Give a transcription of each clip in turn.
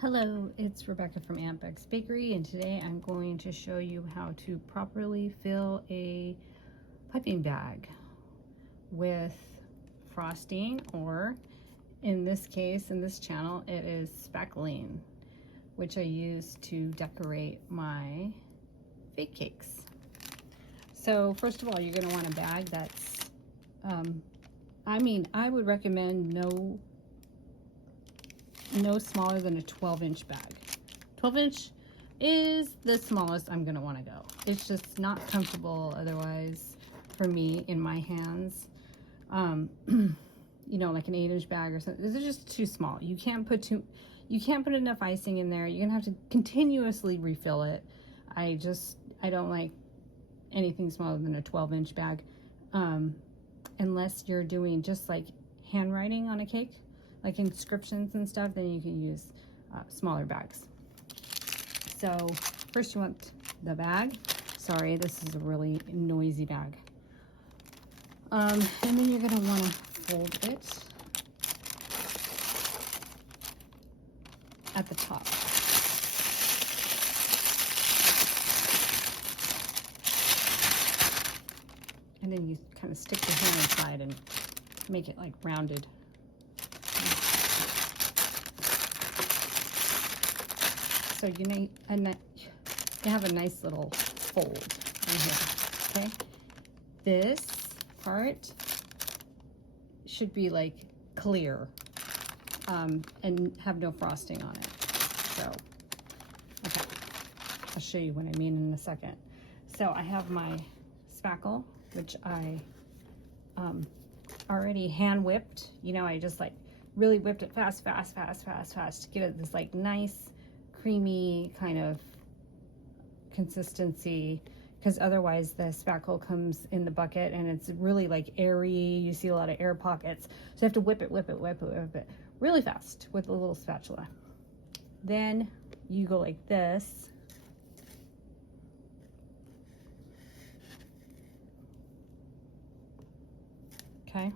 Hello, it's Rebecca from Aunt Beck's Bakery, and today I'm going to show you how to properly fill a piping bag with frosting, or in this case, in this channel, it is spackling, which I use to decorate my fake cakes. So first of all, you're going to want a bag that's, I would recommend no smaller than a 12-inch bag. 12-inch is the smallest I'm gonna want to go. It's just not comfortable otherwise for me in my hands. You know, like an 8-inch bag or something. They're just too small. You can't put enough icing in there. You're gonna have to continuously refill it. I don't like anything smaller than a 12-inch bag, unless you're doing just like handwriting on a cake, like inscriptions and stuff, then you can use smaller bags. So first you want the bag. Sorry, this is a really noisy bag. And then you're gonna wanna fold it at the top. And then you kind of stick your hand inside and make it like rounded. So you have a nice little fold right here, okay? This part should be like clear and have no frosting on it. So, okay, I'll show you what I mean in a second. So I have my spackle, which I already hand whipped. You know, I just like really whipped it fast to get it this like nice creamy kind of consistency, because otherwise the spackle comes in the bucket and it's really like airy. You see a lot of air pockets, so you have to whip it really fast with a little spatula. Then you go like this, okay?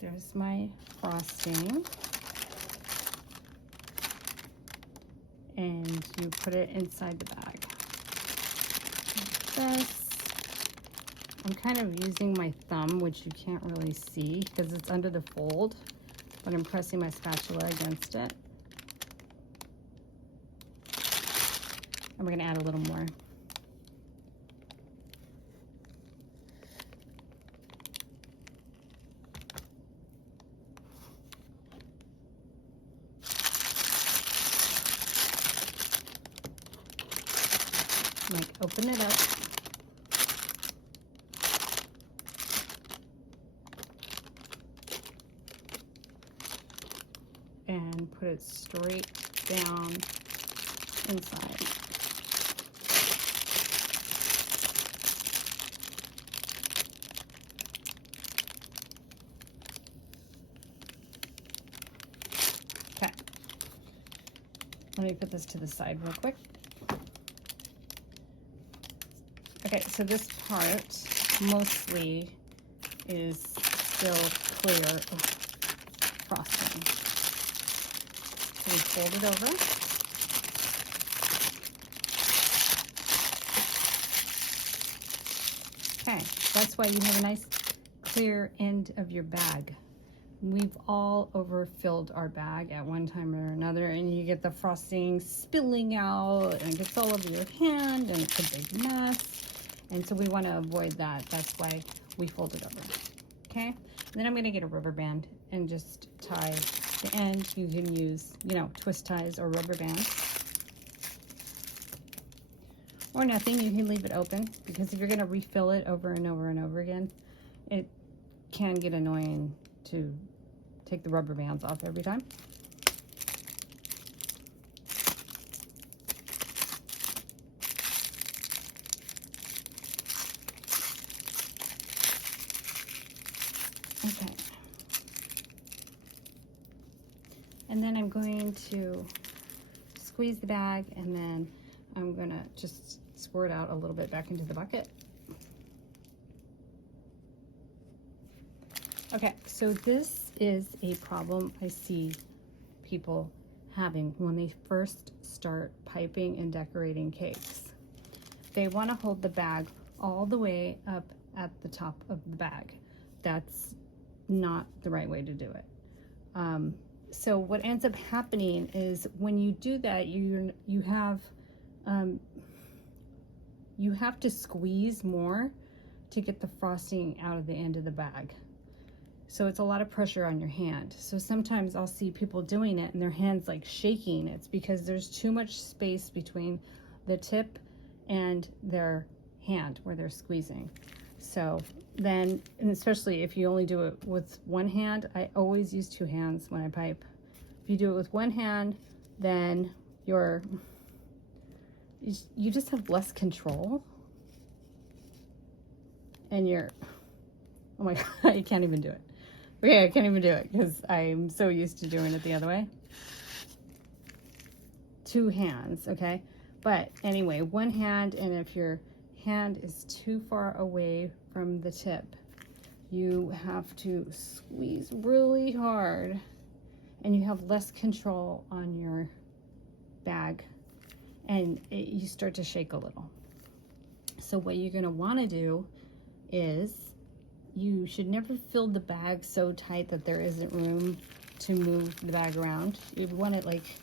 There's my frosting, and you put it inside the bag like this. I'm kind of using my thumb, which you can't really see because it's under the fold, but I'm pressing my spatula against it. And we're gonna add a little more. Like open it up, and put it straight down inside. Okay, let me put this to the side real quick. Okay, so this part mostly is still clear of frosting. So we fold it over. Okay, that's why you have a nice clear end of your bag. We've all overfilled our bag at one time or another, and you get the frosting spilling out and it gets all over your hand and it's a big mess. And so we want to avoid that. That's why we fold it over. Okay. And then I'm going to get a rubber band and just tie the end. You can use, you know, twist ties or rubber bands. Or nothing. You can leave it open, because if you're going to refill it over and over and over again, it can get annoying to take the rubber bands off every time. Okay. And then I'm going to squeeze the bag, and then I'm gonna just squirt out a little bit back into the bucket. Okay, so this is a problem I see people having when they first start piping and decorating cakes. They want to hold the bag all the way up at the top of the bag. That's not the right way to do it. So what ends up happening is when you do that, you have to squeeze more to get the frosting out of the end of the bag. So it's a lot of pressure on your hand. So sometimes I'll see people doing it and their hands like shaking. It's because there's too much space between the tip and their hand where they're squeezing. So then, and especially if you only do it with one hand, I always use two hands when I pipe. If you do it with one hand, then you just have less control. And oh my God, I can't even do it. Okay, I can't even do it because I'm so used to doing it the other way. Two hands, okay? But anyway, one hand, and if your hand is too far away from the tip, you have to squeeze really hard and you have less control on your bag and you start to shake a little. So what you're gonna wanna do is you should never fill the bag so tight that there isn't room to move the bag around. You want it like,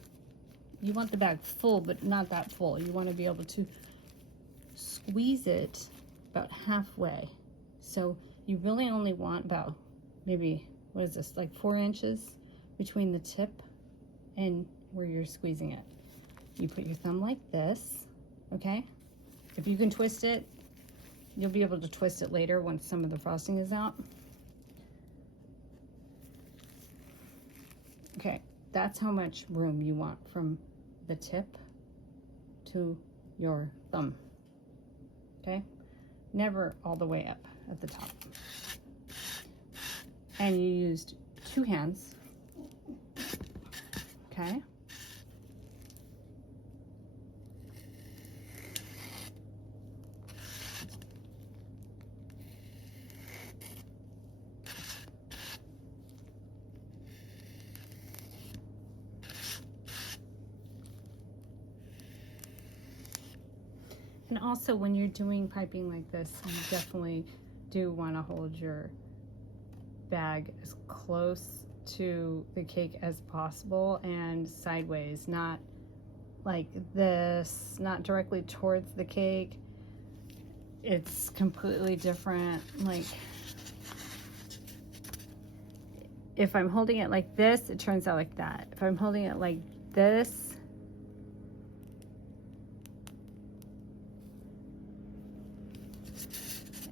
you want the bag full, but not that full. You want to be able to squeeze it about halfway. So you really only want about maybe, what is this, like 4 inches between the tip and where you're squeezing it. You put your thumb like this, okay? If you can twist it, you'll be able to twist it later once some of the frosting is out. Okay, that's how much room you want from the tip to your thumb. Okay, never all the way up at the top. And you used two hands. Okay. And also when you're doing piping like this, you definitely do want to hold your bag as close to the cake as possible and sideways, not like this, not directly towards the cake. It's completely different. Like if I'm holding it like this, it turns out like that. If I'm holding it like this,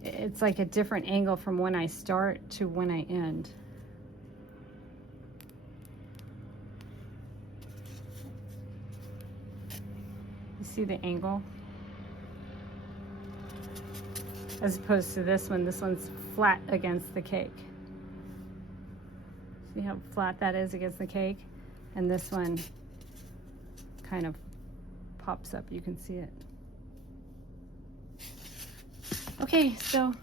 it's like a different angle from when I start to when I end. You see the angle? As opposed to this one, this one's flat against the cake. See how flat that is against the cake? And this one kind of pops up, you can see it. Okay, so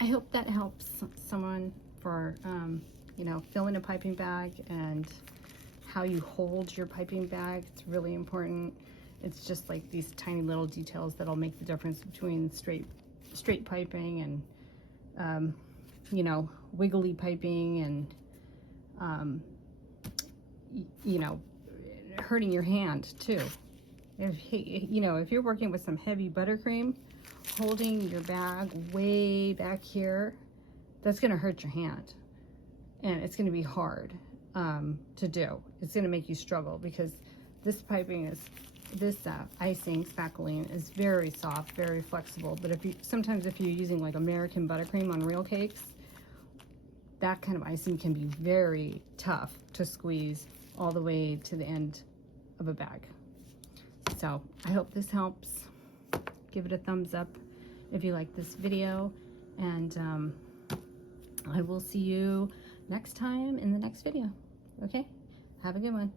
I hope that helps someone for, you know, filling a piping bag and how you hold your piping bag. It's really important. It's just like these tiny little details that'll make the difference between straight piping and, you know, wiggly piping and, you know, hurting your hand too. You know, if you're working with some heavy buttercream, holding your bag way back here, that's going to hurt your hand and it's going to be hard to do. It's going to make you struggle because this piping is, this icing, spackling, is very soft, very flexible. But sometimes if you're using like American buttercream on real cakes, that kind of icing can be very tough to squeeze all the way to the end of a bag. So I hope this helps. Give it a thumbs up if you like this video, and I will see you next time in the next video. Okay, have a good one.